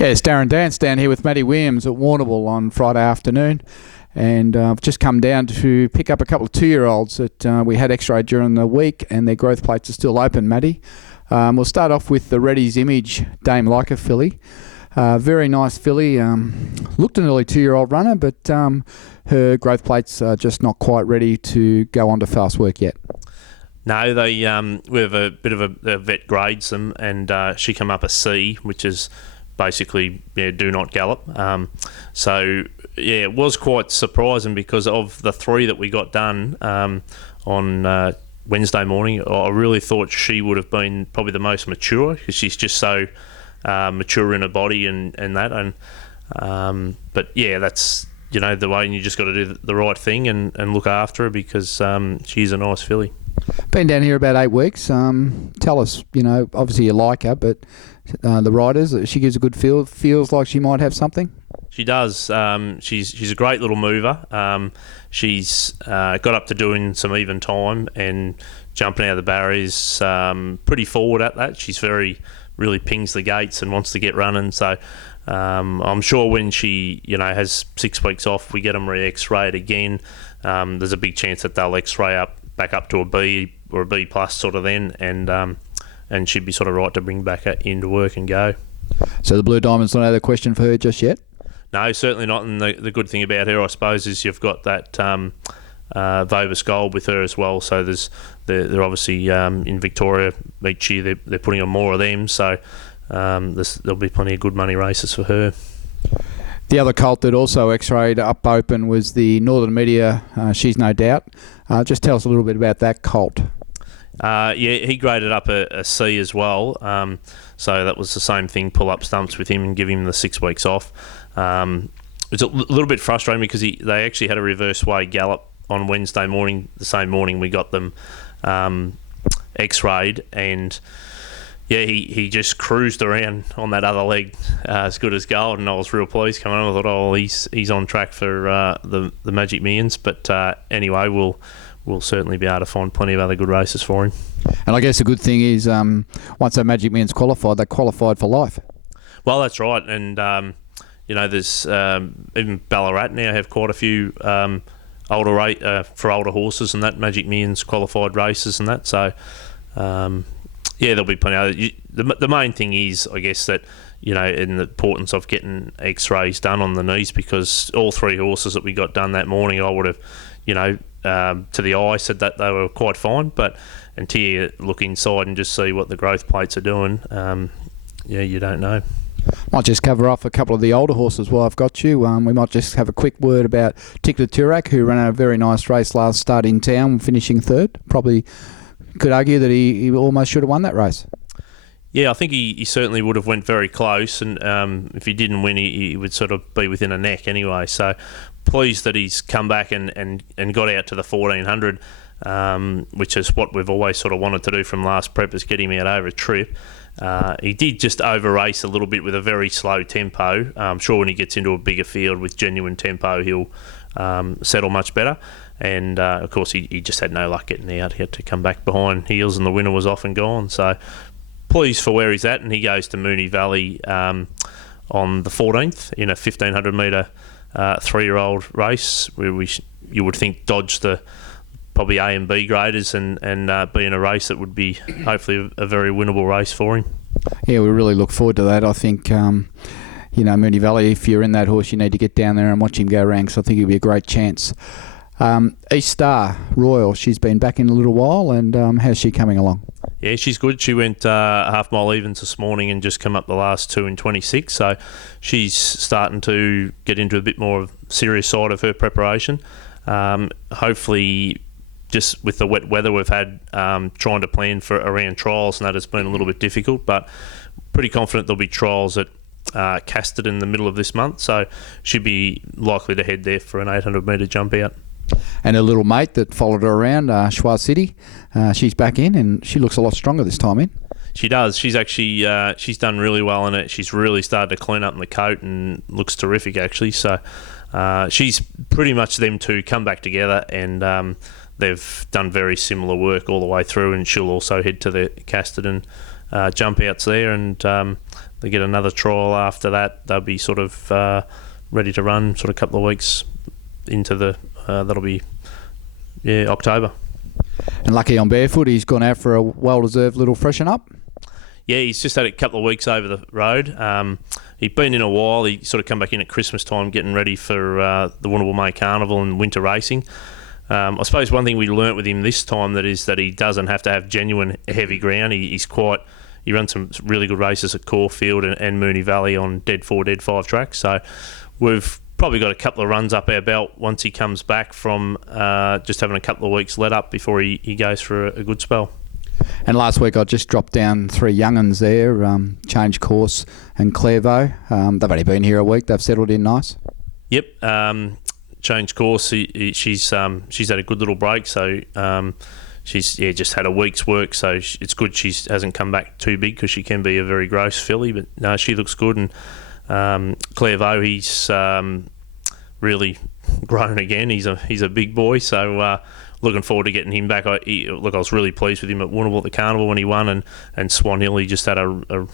Yeah, it's Darren Dance down here with Matty Williams at Warrnambool on Friday afternoon. And I've just come down to pick up a couple of 2-year-olds that we had x-rayed during the week, and their growth plates are still open, Matty. We'll start off with the Reddy's Image Dame Leica filly. Very nice filly. Looked an early 2-year-old runner, but her growth plates are just not quite ready to go on to fast work yet. No, they we have a bit of a vet grades them, and she come up a C, which is basically do not gallop. So yeah, it was quite surprising because of the 3 that we got done on Wednesday morning. I really thought she would have been probably the most mature because she's just so mature in her body and that. And but yeah, that's the way, and you just got to do the right thing and look after her because she's a nice filly. Been down here about 8 weeks. Tell us, obviously you like her, but the riders, she gives a good feel. Feels like she might have something. She does. She's a great little mover. She's got up to doing some even time and jumping out of the barriers. Pretty forward at that. She's really pings the gates and wants to get running. So I'm sure when she has 6 weeks off, we get them re-X-rayed again. There's a big chance that they'll X-ray back up to a B or a B plus sort of then, and she'd be sort of right to bring back into work and go. So the Blue Diamond's not out of the question for her just yet? No, certainly not. And the good thing about her, I suppose, is you've got that Vovis Gold with her as well. So they're obviously in Victoria each year. They're putting on more of them. So there'll be plenty of good money races for her. The other colt that also X-rayed up open was the Northern Media. She's No Doubt. Just tell us a little bit about that colt. Yeah, he graded up a C as well. So that was the same thing, pull up stumps with him and give him the 6 weeks off. It's a little bit frustrating because they actually had a reverse way gallop on Wednesday morning, the same morning we got them X-rayed, and yeah, he just cruised around on that other leg as good as gold, and I was real pleased coming on. I thought, he's on track for the Magic Millions, but anyway, we'll certainly be able to find plenty of other good races for him. And I guess the good thing is once that Magic Millions qualified, they qualified for life. Well, that's right, and there's even Ballarat now have quite a few older horses and that Magic Millions qualified races and that. So yeah, there'll be plenty. The main thing is, I guess, that in the importance of getting X-rays done on the knees, because all 3 horses that we got done that morning, I would have, to the eye said that they were quite fine, but until you look inside and just see what the growth plates are doing, you don't know. Might just cover off a couple of the older horses while I've got you. We might just have a quick word about Tickler Turak, who ran a very nice race last start in town, finishing 3rd. Probably could argue that he almost should have won that race. Yeah, I think he certainly would have went very close, and if he didn't win, he would sort of be within a neck anyway. So pleased that he's come back and got out to the 1400, which is what we've always sort of wanted to do from last prep, is get him out over a trip. He did just over race a little bit with a very slow tempo. I'm sure when he gets into a bigger field with genuine tempo, he'll settle much better. And of course, he just had no luck getting out. He had to come back behind heels, and the winner was off and gone. So pleased for where he's at, and he goes to Moonee Valley on the 14th in a 1500 metre 3-year-old race, where you would think dodge the probably A and B graders and be in a race that would be hopefully a very winnable race for him. Yeah, we really look forward to that. I think, Moonee Valley, if you're in that horse, you need to get down there and watch him go around, because I think it'll be a great chance. East Star Royal, she's been back in a little while, and how's she coming along? Yeah, she's good. She went half mile evens this morning and just come up the last 2 in 26, so she's starting to get into a bit more serious side of her preparation. Hopefully, just with the wet weather we've had, trying to plan for around trials, and that has been a little bit difficult, but pretty confident there'll be trials at Casted in the middle of this month, so she'd be likely to head there for an 800 metre jump out. And her little mate that followed her around, Schwa City, she's back in, and she looks a lot stronger this time in. She does. She's actually she's done really well in it. She's really started to clean up in the coat and looks terrific, actually. So she's pretty much them two come back together, and they've done very similar work all the way through, and she'll also head to the Casterton jump outs there, and they get another trial after that. They'll be sort of ready to run sort of a couple of weeks into the that'll be October. And lucky on Barefoot, he's gone out for a well-deserved little freshen up. Yeah, he's just had a couple of weeks over the road. He'd been in a while. He sort of come back in at Christmas time, getting ready for the Warrnambool May Carnival and winter racing. I suppose one thing we learnt with him this time is that he doesn't have to have genuine heavy ground. He runs some really good races at Caulfield and Moonee Valley on Dead 4, Dead 5 tracks. So we've probably got a couple of runs up our belt once he comes back from just having a couple of weeks let up before he goes for a good spell. And last week I just dropped down 3 young'uns there, Change Course and Clairvaux. They've only been here a week. They've settled in nice. Yep. Change Course. She's had a good little break. So she's just had a week's work. So it's good she hasn't come back too big, because she can be a very gross filly. But no, she looks good. And Clairvaux, he's really grown again. He's a big boy. So looking forward to getting him back. I was really pleased with him at Warrnambool at the Carnival when he won, and Swan Hill, he just had a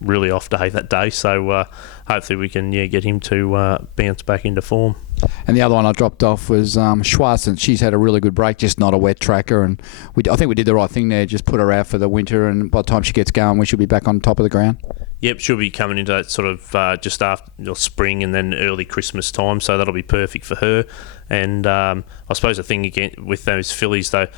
really off day that day. So hopefully we can get him to bounce back into form. And the other one I dropped off was Schwarzen. She's had a really good break, just not a wet tracker, and I think we did the right thing there. Just put her out for the winter, and by the time she gets going, we should be back on top of the ground. Yep, she'll be coming into that sort of just after spring and then early Christmas time, so that'll be perfect for her. And I suppose the thing again with those fillies, though,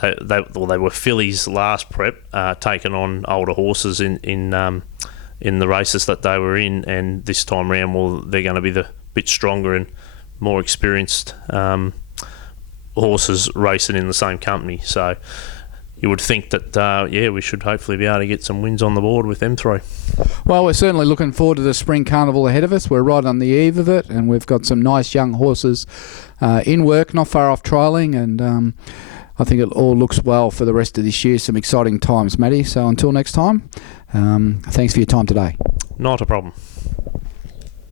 they were fillies last prep, taking on older horses in the races that they were in, and this time round, they're going to be the bit stronger and more experienced horses racing in the same company. So you would think that, we should hopefully be able to get some wins on the board with them 3. Well, we're certainly looking forward to the spring carnival ahead of us. We're right on the eve of it, and we've got some nice young horses in work, not far off trialling, and I think it all looks well for the rest of this year. Some exciting times, Matty. So until next time, thanks for your time today. Not a problem.